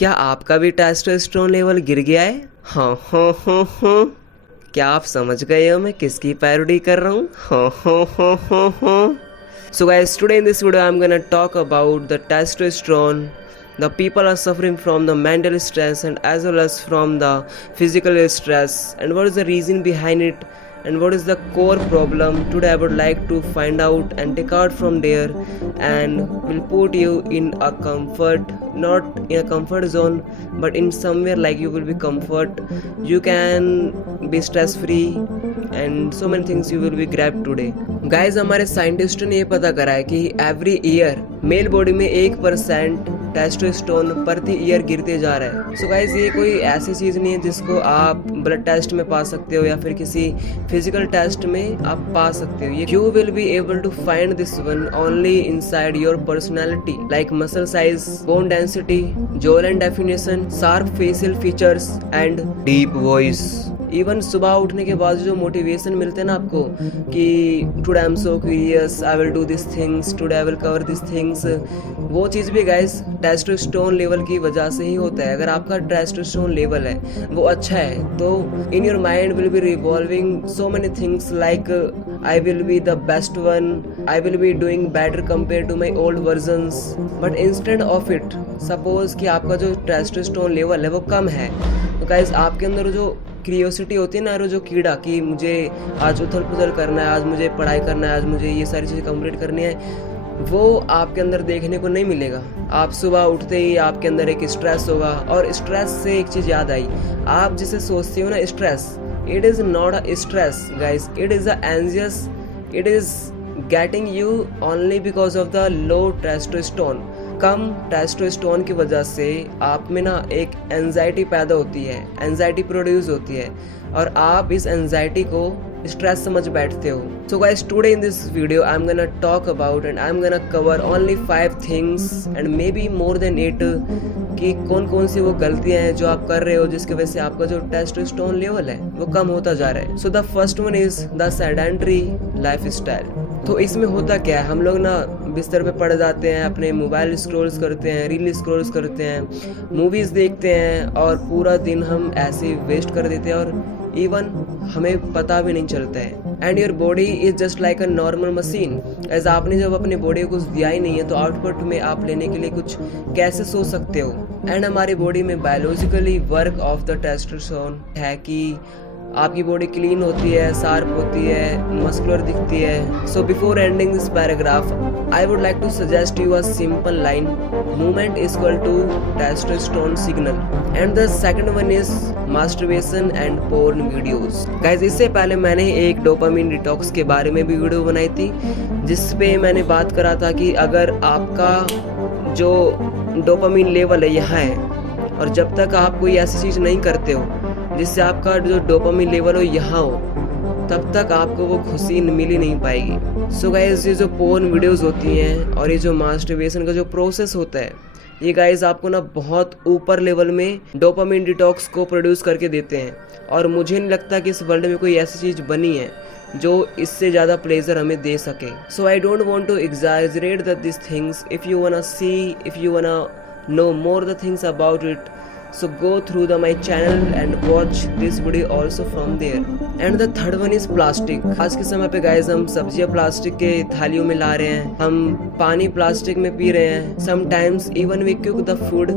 क्या आपका भी टेस्टोस्टेरोन लेवल गिर गया है? हाँ हाँ हाँ हाँ। क्या आप समझ गए हो मैं किसकी पैरोडी कर रहा हूँ? हाँ हाँ हाँ हाँ हाँ। So guys, today in this video I'm gonna talk about the testosterone. The people are suffering from the mental stress and as well as from the physical stress, and what is the reason behind it and what is the core problem. Today I would like to find out and take out from there and will put you in a comfort, not in a comfort zone but in somewhere like you will be comfort, you can be stress free and so many things you will be grabbed today. Guys हमारे साइंटिस्टों ने ये पता करा है कि every year mail body में 1% testosterone प्रति year गिरते जा रहा है. सो गाइज ये कोई ऐसी चीज नहीं है जिसको आप ब्लड टेस्ट में पा सकते हो या फिर किसी फिजिकल टेस्ट में आप पा सकते हो. You will be able to find this one only inside your personality like muscle size, bone density, jawline definition, sharp facial features and deep voice. Even सुबह उठने के बाद जो मोटिवेशन मिलते हैं ना आपको कि today I am so curious, I will do this things, today I will cover this things, वो चीज़ भी गाइस टेस्टोस्टेरोन लेवल की वजह से ही होता है. अगर आपका टेस्टोस्टेरोन लेवल है वो अच्छा है तो in your mind will be revolving so many things like I will be the best one, I will be doing better compare to my old versions. But instead of it suppose कि आपका जो testosterone level है वो कम है तो guys आपके अंदर जो क्यूरियोसिटी होती है ना, जो कीड़ा कि मुझे आज उथल पुथल करना है, आज मुझे पढ़ाई करना है, आज मुझे ये सारी चीज़ें कंप्लीट करनी है, वो आपके अंदर देखने को नहीं मिलेगा. आप सुबह उठते ही आपके अंदर एक स्ट्रेस होगा और स्ट्रेस से एक चीज़ याद आई, आप जिसे सोचते हो ना stress, it is not a stress guys, it is a anxious, it is getting you only because of the low testosterone. कम टेस्टोस्टेरोन की वजह से आप में ना एक एंजाइटी पैदा होती है, एंजाइटी प्रोड्यूस होती है और आप इस एंजाइटी को स्ट्रेस समझ बैठते हो. So guys today in this video I am gonna talk about and I am gonna cover only 5 things and may be more than it कि कौन कौन सी वो गलतियां हैं जो आप कर रहे हो जिसकी वजह से आपका जो टेस्टोस्टेरोन लेवल है वो कम होता जा रहा है. So the first one is the sedentary life style. तो इसमें होता क्या है, हम लोग ना बिस्तर पे पड़ जाते हैं, अपने मोबाइल स्क्रॉल्स करते हैं, रील स्क्रॉल्स करते हैं, मूवीज़ देखते हैं और पूरा दिन हम ऐसे वेस्ट कर देते हैं और इवन हमें पता भी नहीं चलता है. And your body is just like a normal machine. As आपने जब अपने बॉडी को कुछ दिया ही नहीं है तो आउटपुट में आप लेने के लिए कुछ कैसे सोच सकते हो. एंड हमारी बॉडी में biologically work of the testosterone है कि आपकी बॉडी क्लीन होती है, शार्प होती है, मस्कुलर दिखती है. So before ending this paragraph I would like to suggest you a simple line, movement is equal to testosterone signal. And the second one is masturbation and porn videos. Guys इससे पहले मैंने एक dopamine detox के बारे में भी video बनाई थी जिस पे मैंने बात करा था कि अगर आपका जो डोपामिन लेवल है यहाँ है और जब तक आप कोई ऐसी चीज़ नहीं करते हो जिससे आपका जो डोपामिन लेवल हो यहाँ हो तब तक आपको वो खुशी मिल ही नहीं पाएगी. सो गाइस ये जो पोर्न वीडियोस होती हैं और ये जो मास्टरबेशन का जो प्रोसेस होता है ये गाइस आपको ना बहुत ऊपर लेवल में डोपामिन डिटॉक्स को प्रोड्यूस करके देते हैं और मुझे नहीं लगता कि इस वर्ल्ड में कोई ऐसी चीज़ बनी है जो इससे ज़्यादा प्लेजर हमें दे सके. So I don't want to exaggerate this things. If you wanna see, if you wanna know more the things about it, so go through my channel and watch this video also from there. And the third one is plastic. आज के समय पे guys हम सब्जियां plastic के थालियों में ला रहे हैं, हम पानी प्लास्टिक में पी रहे हैं, sometimes even we cook the food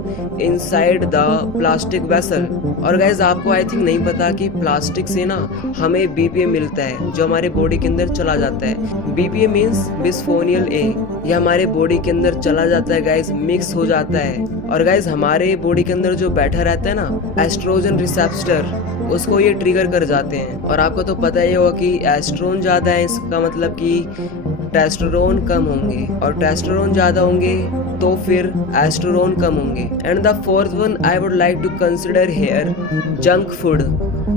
inside the plastic vessel. और गाइस आपको आई थिंक नहीं पता कि प्लास्टिक से ना हमें BPA मिलता है जो हमारे बॉडी के अंदर चला जाता है. BPA means bisphenol A. ये हमारे बॉडी के अंदर चला जाता है गाइस, मिक्स हो जाता है और गाइस हमारे बॉडी के अंदर जो बैठा रहता है ना एस्ट्रोजन रिसेप्टर, उसको ये ट्रिगर कर जाते हैं. और आपको तो पता ही होगा कि एस्ट्रोन ज़्यादा है इसका मतलब कि टेस्टोस्टेरोन कम होंगे और टेस्टोस्टेरोन ज़्यादा होंगे तो फिर एस्ट्रोन कम होंगे. And the fourth one I would like to consider here junk food.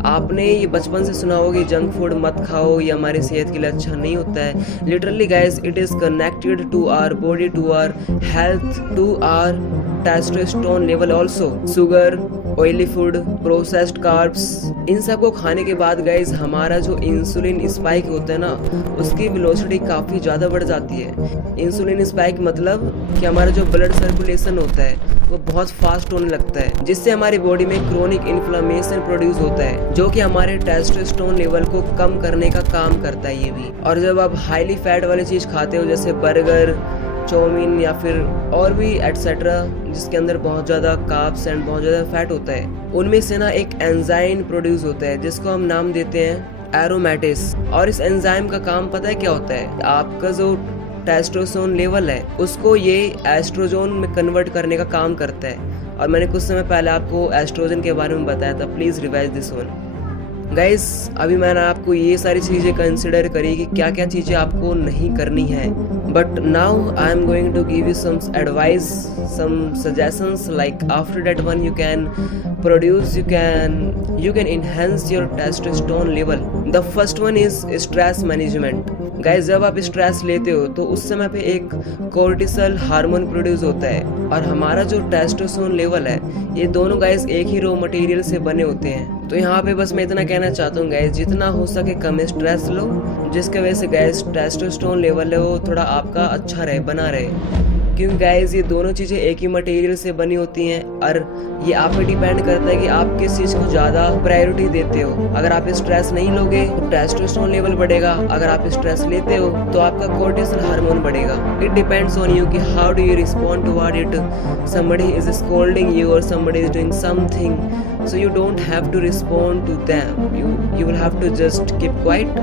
आपने ये बचपन से सुना होगा कि जंक फूड मत खाओ, ये हमारी सेहत के लिए अच्छा नहीं होता है। Literally guys, it is connected to our body, to our health, to our testosterone level also. Sugar, oily food, processed carbs, इन सब को खाने के बाद गाइस हमारा जो इंसुलिन स्पाइक होता है ना, उसकी वेलोसिटी काफ़ी ज़्यादा बढ़ जाती है। इंसुलिन स्पाइक मतलब कि हमारा जो ब्लड सर्कुलेशन होता है वो बहुत फास्ट होने लगता है, जिससे हमारी बॉडी में क्रोनिक इन्फ्लेमेशन प्रोड्यूस होता है, जो कि हमारे टेस्टोस्टेरोन लेवल को कम करने का काम करता है ये भी। और जब आप हाईली फैट वाली चीज़ खाते हो, जैसे बर्गर, चाउमीन या फिर और भी एटसेट्रा, जिसके अंदर बहुत ज़्यादा कार्ब्स एंड बहुत ज़्यादा फैट होता है, उनमें से ना एक एंजाइम प्रोड्यूस होता है जिसको हम नाम देते हैं एरोमेटिस। और इस एंजाइम का काम पता है क्या होता है? आपका जो टेस्टोस्टेरोन लेवल है उसको ये एस्ट्रोजन में कन्वर्ट करने का काम करता है। और मैंने कुछ समय पहले आपको एस्ट्रोजन के बारे में बताया था, please revise this one. Guys, अभी मैंने आपको ये सारी चीज़ें कंसिडर करी कि क्या क्या चीज़ें आपको नहीं करनी है, but now I am going to give you some advice, some suggestions, like after that one you can enhance your testosterone level. The first one is stress management. Guys, जब आप स्ट्रेस लेते हो तो उस समय पे एक कोर्टिसोल हार्मोन प्रोड्यूस होता है, और हमारा जो टेस्टोस्टेरोन लेवल है, ये दोनों गाइस एक ही रॉ मटेरियल से बने होते हैं। तो यहाँ पे बस मैं इतना कहना चाहता हूँ गाइस, जितना हो सके कम स्ट्रेस लो, जिसके वजह से गाइस टेस्टोस्टेरोन लेवल है वो थोड़ा आपका अच्छा रहे, बना रहे। क्योंकि गाइस ये दोनों चीज़ें एक ही मटेरियल से बनी होती हैं, और ये आप पे डिपेंड करता है कि आप किस चीज़ को ज़्यादा प्रायोरिटी देते हो। अगर आप स्ट्रेस नहीं लोगे तो टेस्टोस्टेरोन लेवल बढ़ेगा, अगर आप स्ट्रेस लेते हो तो आपका कोर्टिसोल हार्मोन बढ़ेगा। इट डिपेंड्स ऑन यू कि how do you respond toward it. Somebody is scolding you और somebody is doing something, so you don't have to respond to them. You will have to just keep quiet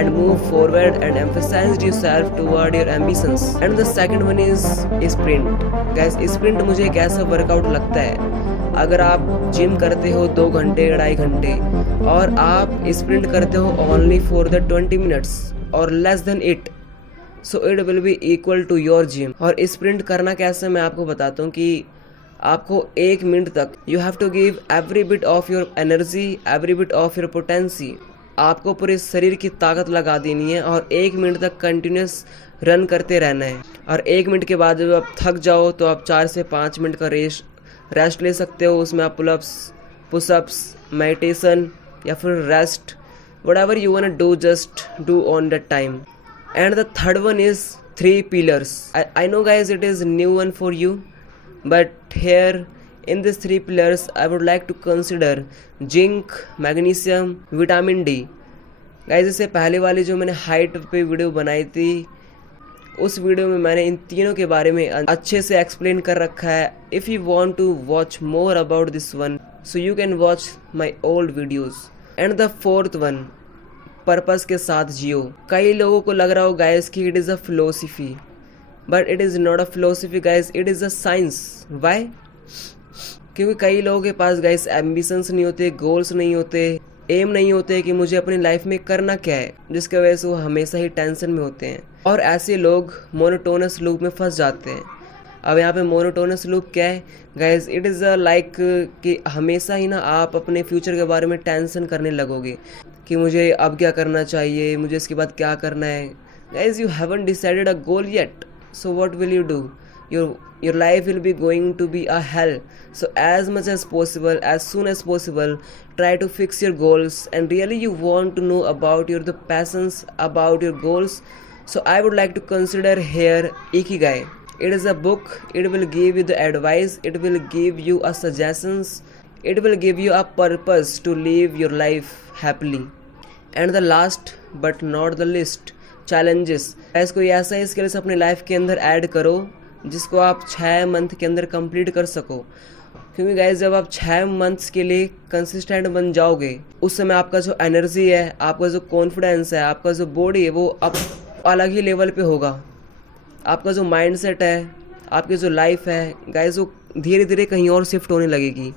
and move forward and emphasize yourself toward your ambitions. And the second one is sprint. Guys, sprint मुझे एक ऐसा workout लगता है, अगर आप gym करते हो 2 घंटे 2.5 घंटे और आप स्प्रिंट करते हो only for the 20 minutes or less than it, so it will be equal to your gym. और स्प्रिंट करना कैसे, मैं आपको बताता हूँ कि आपको 1 मिनट तक you have to give every bit of your energy, every bit of your potency. आपको पूरे शरीर की ताकत लगा देनी है और 1 मिनट तक कंटिन्यूस रन करते रहना है। और 1 मिनट के बाद जब आप थक जाओ तो आप 4 से 5 मिनट का रेस्ट ले सकते हो। उसमें आप पुलअप्स, पुशअप्स, मेडिटेशन या फिर rest, whatever you want to do, just do on that time. And the third one is 3 pillars. I know guys it is new one for you, but here in these 3 pillars I would like to consider zinc, magnesium, vitamin D. Guys, इससे पहले वाली जो मैंने height पे video बनाई थी, उस video में मैंने इन तीनों के बारे में अच्छे से एक्सप्लेन कर रखा है। If you want to watch more about this one, so you can watch my old videos. And the fourth one, purpose के साथ जियो। कई लोगों को लग रहा हो गाइज कि it is a philosophy, but it is not a philosophy guys, it is a science. Why? क्योंकि कई लोगों के पास गाइज एम्बिशंस नहीं होते, गोल्स नहीं होते, एम नहीं होते कि मुझे अपनी लाइफ में करना क्या है, जिसकी वजह से वो हमेशा ही टेंशन में होते हैं और ऐसे लोग मोनोटोनस लूप में फंस जाते हैं। अब यहाँ पे मोनोटोनस लूप क्या है गाइज? इट इज़ लाइक कि हमेशा ही ना आप अपने फ्यूचर के बारे में टेंशन करने लगोगे कि मुझे अब क्या करना चाहिए, मुझे इसके बाद क्या करना है। Guys, you haven't decided a goal yet, so what will you do? Your life will be going to be a hell. So as much as possible, as soon as possible, try to fix your goals, and really you want to know about the passions, about your goals. So I would like to consider here Ikigai. It is a book. It will give you the advice, it will give you a suggestions, it will give you a purpose to live your life happily. And the last but not the least, challenges. ऐसा कोई ऐसा skills अपनी life के अंदर add करो जिसको आप 6 month के अंदर कंप्लीट कर सको। क्योंकि गाइज, जब आप 6 मंथ्स के लिए कंसिस्टेंट बन जाओगे, उस समय आपका जो एनर्जी है, आपका जो कॉन्फिडेंस है, आपका जो बॉडी है, वो अब अलग ही लेवल पे होगा। आपका जो माइंड सेट है, आपकी जो लाइफ है गाइज, वो धीरे धीरे कहीं और शिफ्ट होने लगेगी।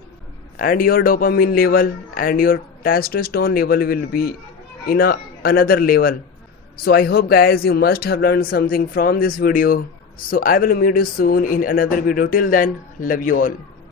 And your dopamine level and your testosterone level will be in another level. So I hope guys you must have learned something from this video. So I will meet you soon in another video. Till then, love you all.